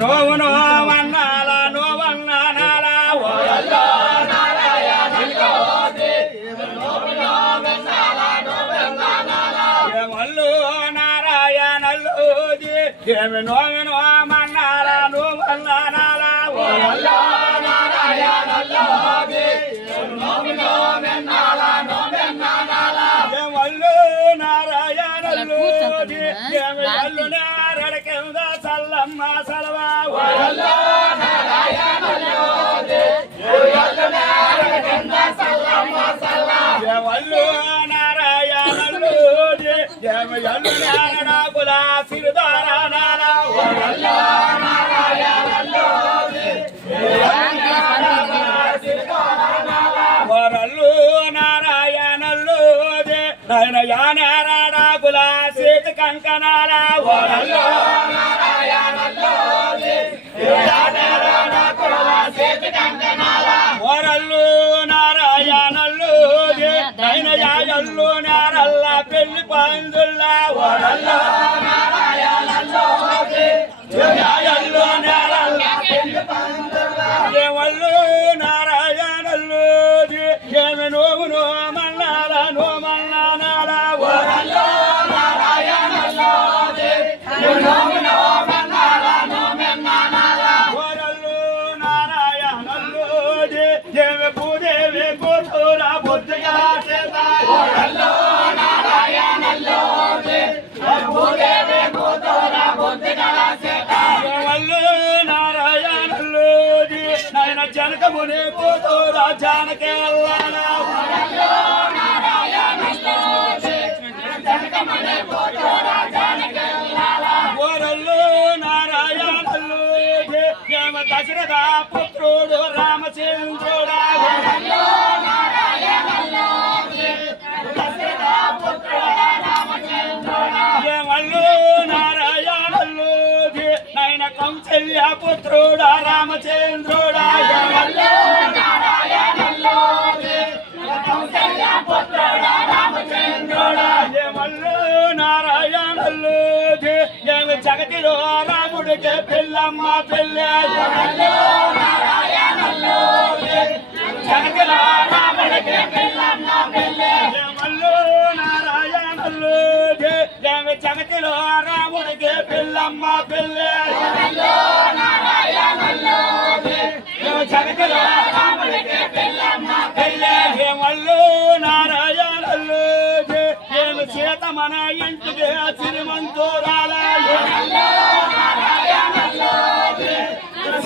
నోవు నోవన్నాల నోవన్నానాల మల్లు నారాయణల్లోది ఏమి నోవు నోమన్నాల నోవన్నానాల మల్లు నారాయణల్లోది ఏమి మల్లు నారడ కింద సల్లమ్మ సలవా వల్లు నారాయణల్లోది ఏమి ఎల్లు నారడాకుల సిరుదారానాల వరల్లు నారాయణల్లోది నయన యానారాడాకుల సీత కంకణాల వరల్లు వరల్లు నారాయణల్లోది నయన యాయల్లు నారల్ల పెళ్లి పందుల్లా వరల్లు నారాయణల్లోది యాయల్లు నారల్ల పెళ్లి పందుల్లా వల్లు నారాయణల్లోది ఏమి నోవు నోమన్నాల నోమన్నానాల వరల్లు నారాయణల్లోది నోవు నోమన్నాల నోమన్నానాల వరల్లు నారాయణల్లోది ఏమి భూదేవి కూతుర బుద్ధిగా చేత వరల్లు నారాయణల్లోది భూదేవి కూతుర బుద్ధిగా చేత వల్లు నారాయణల్లోది నయన జనకముని కూతుర జానకి అల్లాల వరల్లు నారాయణల్లోది జనకముని కూతుర జానకి అల్లాల వరల్లు నారాయణల్లోది ఏమ దశరథ పుత్రుడు రామచంద్రుడా వరల్లు నారాయణల్లోది దశరథ పుత్రుడు రామచంద్రుడా వల్లు నారాయణల్లోది నయన కౌసల్య పుత్రుడా రామచంద్రుడా వల్లు నారాయణల్లోది కౌసల్య పుత్రుడా రామచంద్రుడా వల్లు నారాయణల్లోది ఏమి జగతిలో రాముడికి పిల్లమ్మ పెళ్ళి వల్లు నారాయణల్లోది జగతిలో రాముడికి పిల్లమ్మ పెళ్ళి వల్లు నారాయణల్లోది ఏమి జగతిలో రాముడికి పిల్లమ్మ పెళ్ళి వల్లు నారాయణల్లోది జగతిలో రాముడికి పిల్లమ్మ పెళ్ళి వల్లు నారాయణల్లోది ఏమి సీత మన ఇంటికి సిరిమంతురాల వల్లు నారాయణల్లోది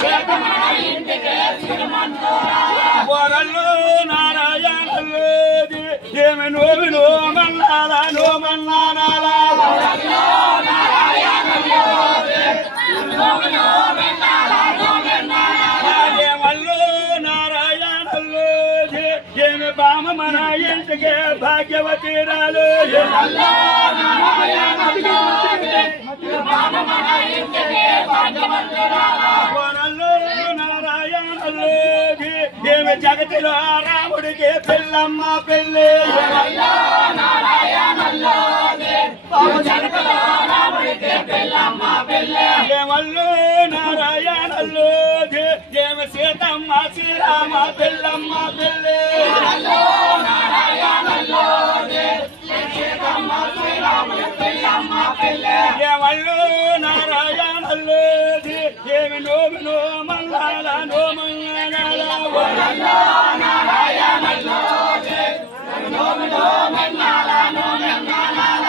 సీత మన ఇంటికి సిరిమంతురాల వరల్లు నారాయణల్లోది ఏమి నోవి నోమన్నాల నోమన్నానాల వరల్లు నారాయణల్లోది నోవి నోమన్నాల నోమన్నానాల వల్లు నారాయణల్లోది ఏమి బామ మన ఇంటికి భాగ్యవతి రాలు వల్లు నారాయణల్లోది బామ మన ఇంటికి భాగ్యవతి రాలు వరల్లు నారాయణల్లోది ఏమి జగతిలో రాముడికి పిల్లమ్మ పెళ్ళి వల్లు నారాయణల్లోది జగతిలో రాముడికి పిల్లమ్మ పెళ్ళి వల్లు నారాయణల్లోది ఏమి సీతమ్మ శ్రీరామ పిల్లమ్మ పెళ్ళి వల్లు నారాయణల్లోది సీతమ్మ శ్రీరామ పిల్లమ్మ పెళ్ళి వల్లు నారాయణల్లోది ఏమి నోము నోమన్నాల నోమన్నానాల వల్లు నారాయణల్లోది నోము నోమన్నాల నోమన్నానాల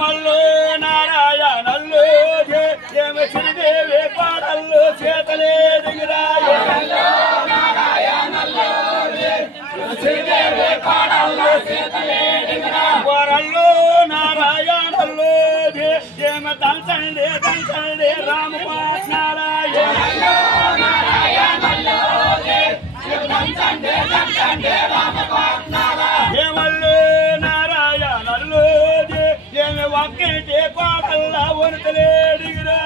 వల్లు నారాయణల్లోది ఏమి శ్రీదేవి పాడల్లు చేతలే దిగిరా వల్లు నారాయణల్లోది శ్రీదేవి పాడల్లు చేతలే దిగిరా వరల్లు నారాయణల్లోది ఏమి దంచండి దంచండి రామపాట్నాల వల్లు నారాయణల్లోది దంచండి దంచండి రామపాట్నాల వల్లు నారాయణల్లోది ఏమి ఒక్కింటి కోటల్ల వణుకలేడిగిరా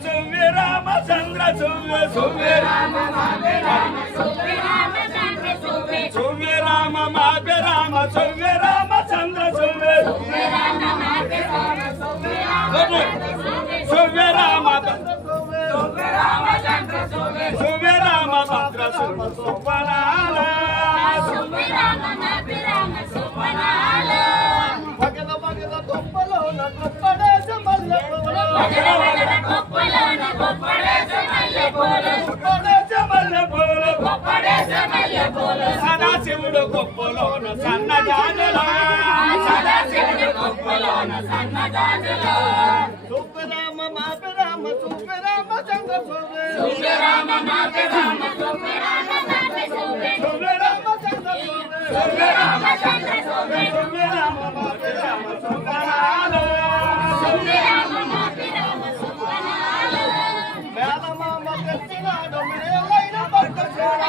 సువ్వి రామచంద్ర సువ్వి సువ్వి రామ మాపే రామ సువ్వి రామచంద్ర సువ్వి సువ్వి రామ మాపే రామ సువ్వి రామచంద్ర సువ్వి సువ్వి రామ మాపే రామ సువ్వి రామ సువ్వి రామ సుబ్బనాల పగల పగల గొప్పలోన గొప్పడేస మల్లెపూలు గొప్పడేస మల్లెపూలు సదాశివుడు గొప్పలోన సన్నజాజులా సుబ్బరామ మాపిరామ సుబ్బరామ చంద్ర సుబ్బరామ మాపిరామ సుబ్బరామ చంద్ర సుబ్బరామ మాపిరామ సుబ్బనాలో మేనమామ తెచ్చినాడు మేలైన పట్టు చీర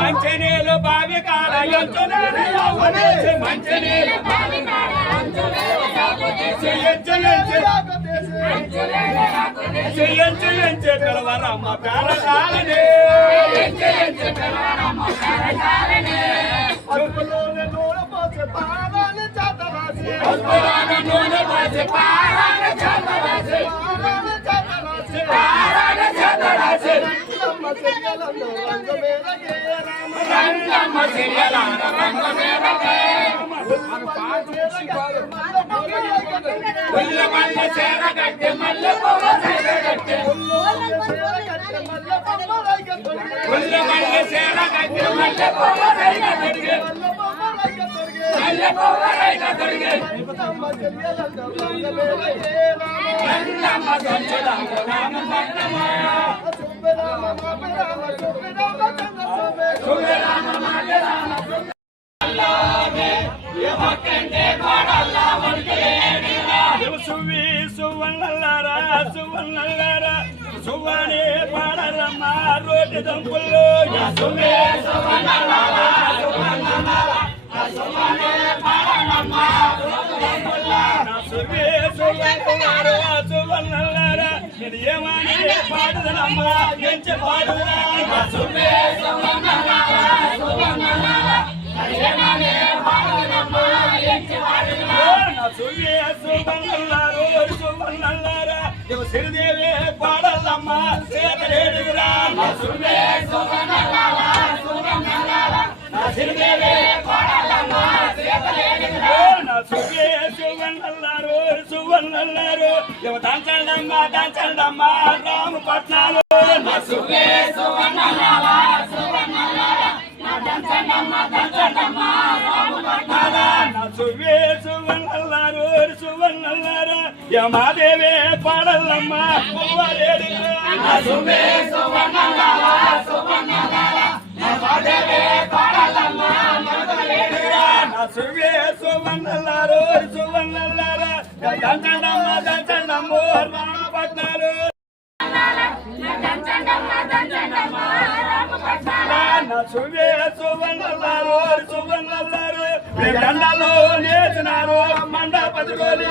మంచినీళ్ళు బావి కాడ మంచినీళ్ళు ఎంచే పిలవరమ్మ పేరకాలనే అల్పులోనే నూనె పోసి పారాన్ని చేతరాసి సువనే పాడరమ్మ రోటి దంపుల్లో ఏమని పాడుదనమ్మ ఎంచి పాడుదా శ్రీదేవి పాడల్లమ్మ సేతరేడుగురా శ్రీదేవి పాడల్లమ్మ సువన్నల్లారు దంచండమ్మ దంచండమ్మ రామపట్నాలు సువన్నల్లారు యమాదేవి పాడల్లమ్మ సువన్నల్లారు దంచండమ్మ దంచండమ్మ రామపట్నాలు సువన్నల్లారు దండలో లేచినారు మండపతిలోని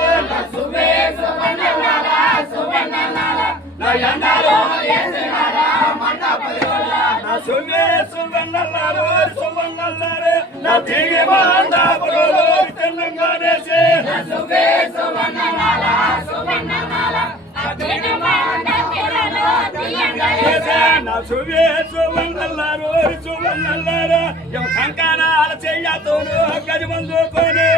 సువన్నల్లారు నా తిరిగి మండపతిలో తెలంగాణేసి సువన్నల్లారు కంకణాలు చెయ్యతోను గది ముందుకొని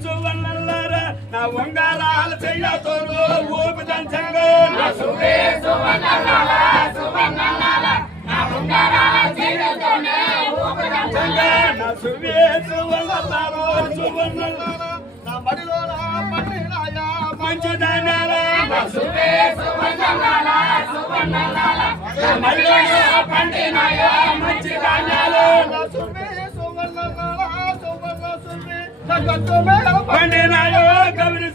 సువన్నల్లారు నా ఉంగారాలు చెయ్యతోను ఊపి దంచంగా నా బడిలో మంచి దానాల మల్లోను పండినాయో మంచి ధాన్యాలు పండినాయో గౌరి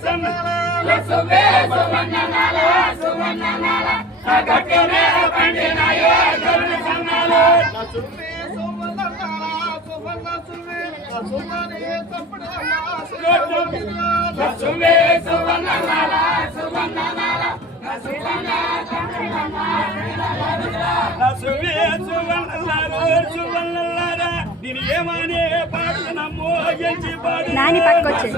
పండినాయో గౌరి సన్నాలు దీని ఏమనే పాడునమ్మో ఎంచి పాడు నాని పక్కొచ్చి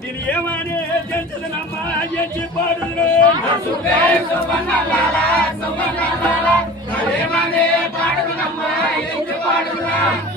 దీని ఏమనే తెలుసునమ్మా ఎంచి పాడును పాడును